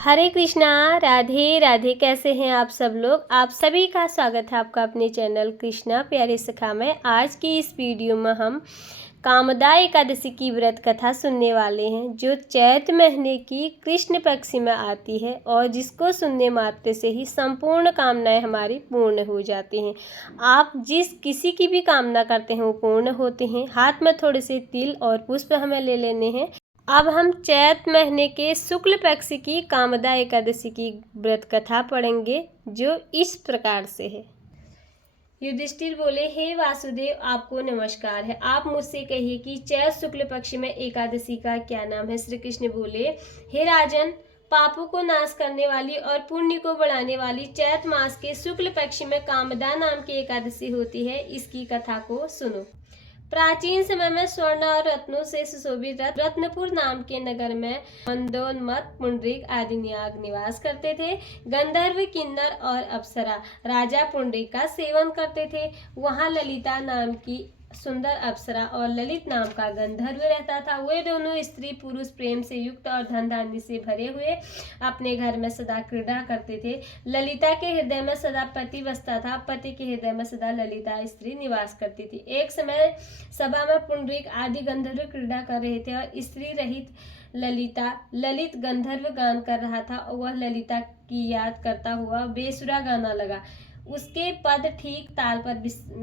हरे कृष्णा। राधे राधे। कैसे हैं आप सब लोग। आप सभी का स्वागत है आपका अपने चैनल कृष्णा प्यारी सखा में। आज की इस वीडियो में हम कामदा एकादशी की व्रत कथा सुनने वाले हैं, जो चैत्र महीने की कृष्ण पक्ष में आती है और जिसको सुनने मात्र से ही संपूर्ण कामनाएं हमारी पूर्ण हो जाती हैं। आप जिस किसी की भी कामना करते हैं वो पूर्ण होते हैं। हाथ में थोड़े से तिल और पुष्प हमें ले लेने हैं। अब हम चैत्र महीने के शुक्ल पक्ष की कामदा एकादशी की व्रत कथा पढ़ेंगे, जो इस प्रकार से है। युधिष्ठिर बोले, हे वासुदेव, आपको नमस्कार है। आप मुझसे कहिए कि चैत्र शुक्ल पक्ष में एकादशी का क्या नाम है। श्री कृष्ण बोले, हे राजन, पापों को नाश करने वाली और पुण्य को बढ़ाने वाली चैत्र मास के शुक्ल पक्ष में कामदा नाम की एकादशी होती है। इसकी कथा को सुनो। प्राचीन समय में स्वर्ण और रत्नों से सुशोभित रत्नपुर नाम के नगर में मंदोन्मत्त, पुंडरीक आदि नाग निवास करते थे। गंधर्व, किन्नर और अप्सरा राजा पुंडरीक का सेवन करते थे। वहां ललिता नाम की सुंदर अप्सरा और ललित नाम का गंधर्व रहता था। वे दोनों स्त्री पुरुष प्रेम से युक्त और धन धान्य से भरे हुए अपने घर में सदा क्रीड़ा करते थे। ललिता के हृदय में सदा पति बसता था, पति के हृदय में सदा ललिता स्त्री निवास करती थी। एक समय सभा में पुंडरीक आदि गंधर्व क्रीड़ा कर रहे थे और स्त्री रहित ललित गंधर्व गान कर रहा था और वह ललिता की याद करता हुआ बेसुरा गाना लगा। उसके पद ठीक ताल पर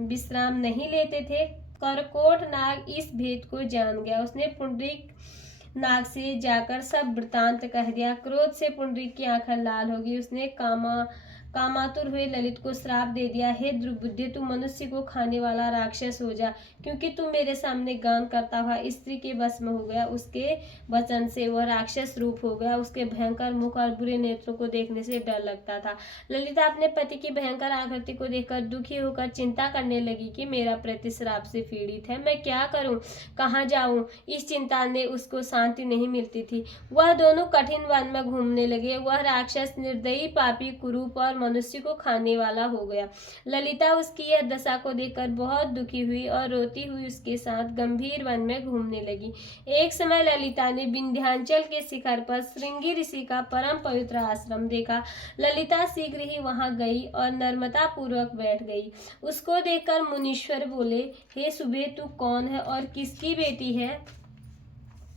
विश्राम नहीं लेते थे। करकोट नाग इस भेद को जान गया। उसने पुंडरीक नाग से जाकर सब वृतांत कह दिया। क्रोध से पुंडरीक की आंखें लाल हो गई। उसने कामातुर हुए ललित को श्राप दे दिया, हे दुर्बुद्धि, तू मनुष्य को खाने वाला राक्षस हो जा, क्योंकि तू मेरे सामने गान करता हुआ स्त्री के बस में हो गया। उसके वचन से वह राक्षस रूप हो गया। उसके भयंकर मुख और बुरे नेत्रों को देखने से डर लगता था। ललिता अपने पति की भयंकर आकृति को देखकर दुखी होकर चिंता करने लगी कि मेरा पति श्राप से पीड़ित है, मैं क्या करूं, कहाँ जाऊं। इस चिंता ने उसको शांति नहीं मिलती थी। वह दोनों कठिन वन में घूमने लगे। वह राक्षस निर्दयी, पापी, कुरूप और मनुष्य को खाने वाला हो गया। ललिता उसकी यह दशा को देखकर बहुत दुखी हुई और रोती हुई उसके साथ गंभीर वन में घूमने लगी। एक समय ललिता ने विंध्याचल के शिखर पर श्रृंगी ऋषि का परम पवित्र आश्रम देखा। ललिता शीघ्र ही वहां गई और नम्रता पूर्वक बैठ गई। उसको देखकर मुनीश्वर बोले, हे सुबे, तू कौन है और किसकी बेटी है,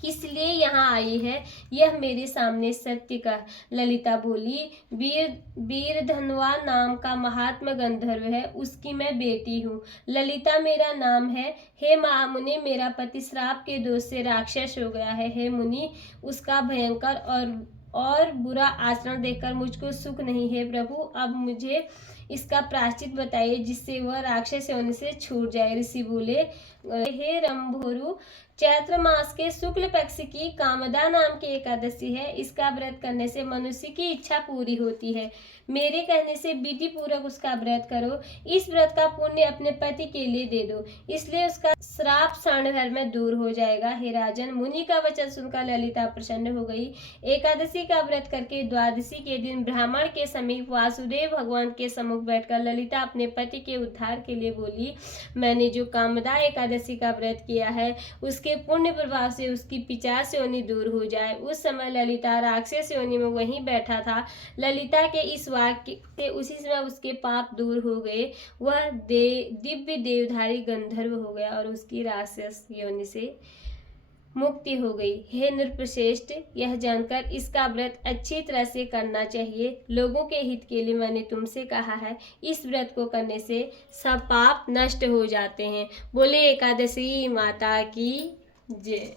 किस लिए यहाँ आई है, यह मेरे सामने सत्य कह। ललिता बोली, वीरधनवा नाम का महात्मा गंधर्व है, उसकी मैं बेटी हूँ। ललिता मेरा नाम है। हे महामुनि, मेरा पति श्राप के दोष से राक्षस हो गया है। हे मुनि, उसका भयंकर और बुरा आचरण देखकर मुझको सुख नहीं है। प्रभु, अब मुझे इसका प्रायश्चित बताइए, जिससे वह राक्षस होने से छूट जाए। ऋषि बोले, हे रंभोरु, चैत्र मास के शुक्ल पक्ष की कामदा नाम की एकादशी है। इसका व्रत करने से मनुष्य की इच्छा पूरी होती है। मेरे कहने से विधि पूर्वक उसका व्रत करो। इस व्रत का पुण्य अपने पति के लिए दे दो, इसलिए उसका श्राप क्षण भर में दूर हो जाएगा। हे राजन, मुनि का वचन सुनकर ललिता प्रसन्न हो गई। एकादशी का व्रत करके द्वादशी के दिन ब्राह्मण के समीप वासुदेव भगवान के सम्मुख बैठकर ललिता अपने पति के उद्धार के लिए बोली, मैंने जो कामदा एकादशी का व्रत किया है, उसके पुण्य प्रभाव से उसकी पिशाच योनि दूर हो जाए। उस समय ललिता राक्षस योनि में वहीं बैठा था। ललिता के इस वाक्य से उसी समय उसके पाप दूर हो गए। वह दिव्य देवधारी गंधर्व हो गया और उसकी राक्षस योनि से मुक्ति हो गई। हे नृपश्रेष्ठ, यह जानकर इसका व्रत अच्छी तरह से करना चाहिए। लोगों के हित के लिए मैंने तुमसे कहा है। इस व्रत को करने से सब पाप नष्ट हो जाते हैं। बोले एकादशी माता की जय।